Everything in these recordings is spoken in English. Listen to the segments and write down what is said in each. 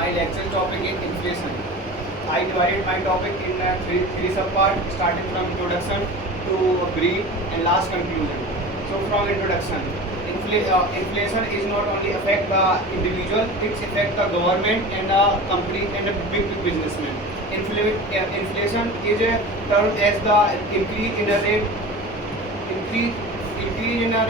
My lecture topic is inflation. I divided my topic in three subparts, starting from introduction to brief and last conclusion. So from introduction, inflation is not only affect the individual, it affect the government and the company and the big businessmen. Inflation is a term as the increase in a rate increase in a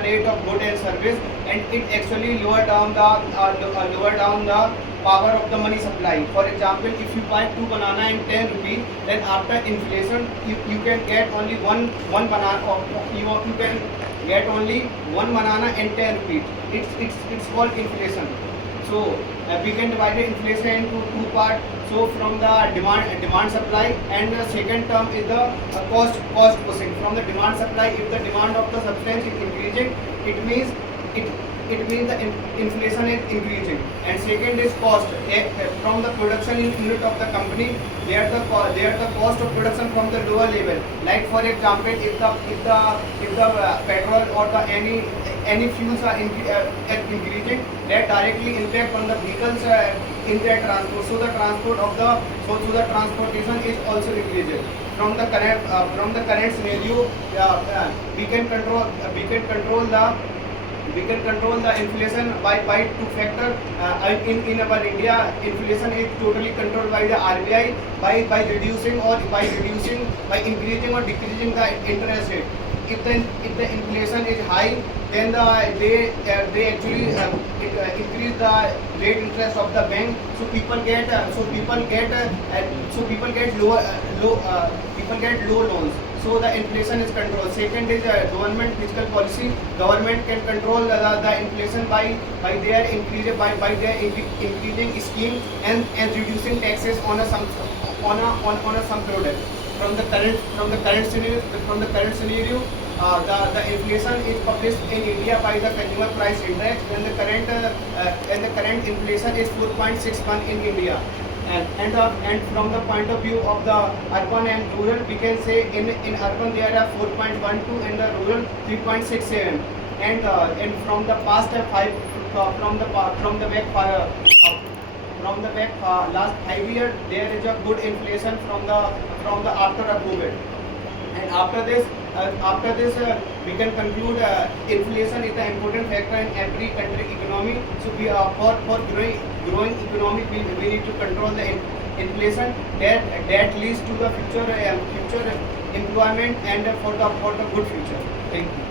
rate of good and service, and it actually lower down the power of the money supply. For example, if you buy two banana in 10 rupees, then after inflation you can get only one banana, or you can get only one banana in 10 rupees. It's called inflation. So we can divide the inflation into two parts. So from the demand supply, and the second term is the cost pushing. From the demand supply, if the demand of the substance is increasing, it means the inflation is increasing. And second is cost. From the production unit of the company, there the cost of production from the lower level. Like for example, if the petrol or the any fuels are increasing, that directly impact on the vehicles in their transport. So the transportation is also increasing. From the current scenario, we can control the inflation by two factors. In our India, inflation is totally controlled by the RBI by increasing or decreasing the interest rate. If the inflation is high, then they actually increase the rate interest of the bank. So people get low loans. So the inflation is controlled. Second is government fiscal policy. Government can control the inflation by their increasing scheme and reducing taxes on some product. From the current scenario, the inflation is published in India by the Consumer Price Index, and the current inflation is 4.61 in India. And from the point of view of the urban and rural, we can say in urban there are 4.12 and the rural 3.67. And from the past last 5 years, there is a good inflation from the after the COVID. And after this we can conclude inflation is an important factor in every country economy. So we are for growing economy, we need to control the inflation that leads to the future employment and for the good future. Thank you.